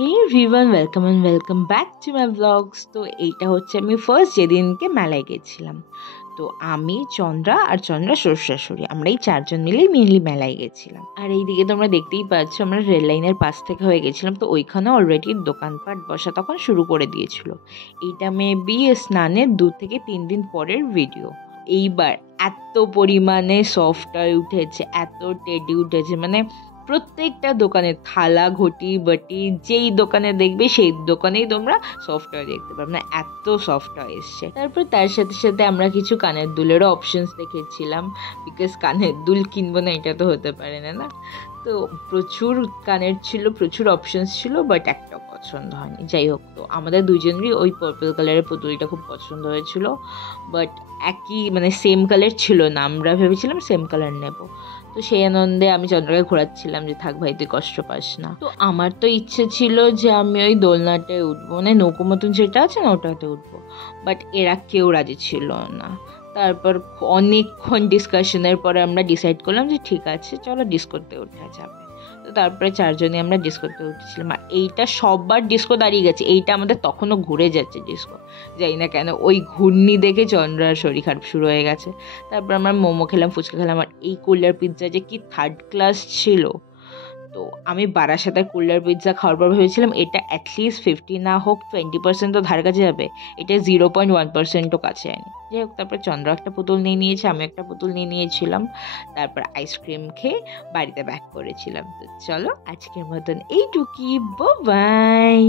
Hey everyone, welcome back to my blogs. তো এইটা হচ্ছে আমি ফার্স্ট যেদিনকে মেলায় গেছিলাম। তো আমি, চন্দ্রা আর চন্দ্রা শ্বশুর-শাশুড়ি, আমরা এই চারজন মিলেই মেনলি মেলায় গেছিলাম। আর এইদিকে তোমরা দেখতেই পাচ্ছ আমরা রেল লাইনের পাশ থেকে হয়ে গেছিলাম। তো ওইখানে অলরেডি দোকানপাট বসা তখন শুরু করে দিয়েছিল। এইটা মেবি স্নানের 2 থেকে 3 দিন পরের ভিডিও। এইবার এত পরিমাণে সফট টয় উঠেছে, এত টেডি উঠেছে, মানে প্রত্যেকটা দোকানে থালা ঘটি বাটি যেই দোকানে দেখবে সেই দোকানেই তোমরা সফটওয়্যার দেখতে পাবে, মানে এত সফটওয়্যার এসছে। তারপর তার সাথে সাথে আমরা কিছু কানের দুলেরও অপশনস দেখেছিলাম, বিকজ কানের দুল কিনবো না এটা তো হতে পারে না না। তো প্রচুর কানের ছিল, প্রচুর অপশনস ছিল, বাট একটাও পছন্দ হয়নি। যাই হোক, তো আমাদের দুজনেরই ওই পার্পল কালারের পুতুলটা খুব পছন্দ হয়েছিল, বাট একই মানে সেম কালার ছিল না। আমরা ভেবেছিলাম সেম কালার নেব। তো সেই আনন্দে আমি চন্দ্রকে ঘোরাচ্ছিলাম যে থাক ভাই তুই কষ্ট পাস না। তো আমার তো ইচ্ছে ছিল যে আমি ওই দোলনাটায় উঠবো, মানে নৌকো মতন যেটা আছে না ওটাতে উঠবো, বাট এরা কেউ রাজি ছিল না। তারপর অনেকক্ষণ ডিসকাশনের পরে আমরা ডিসাইড করলাম যে ঠিক আছে চলো ডিস্কোতে ওঠা যাবে। তো তারপরে চারজনে আমরা ডিস্কোতে উঠেছিলাম। আর এইটা সববার ডিস্কো দাঁড়িয়ে গেছে, এইটা আমাদের তখনও ঘুরে যাচ্ছে ডিস্কো, যাই না কেন ওই ঘূর্ণি দেখে চন্দ্রার শরীর খারাপ শুরু হয়ে গেছে। তারপর আমরা মোমো খেলাম, ফুচকা খেলাম, আর এই কুলার পিৎজা যে কি থার্ড ক্লাস ছিল। তো আমি বারাসাতের কুলার পিৎজা খাওয়ার পর ভেবেছিলাম এটা অ্যাটলিস্ট 50 না হোক 20% তো ধার কাছে যাবে, এটা 0.1%ও কাছে আনি। যাই হোক, তারপর চন্দ্র একটা পুতুল নিয়ে নিয়েছে, আমি একটা পুতুল নিয়ে নিয়েছিলাম। তারপর আইসক্রিম খেয়ে বাড়িতে ব্যাক করেছিলাম। তো চলো আজকের মতন এইটুকুই, বাই।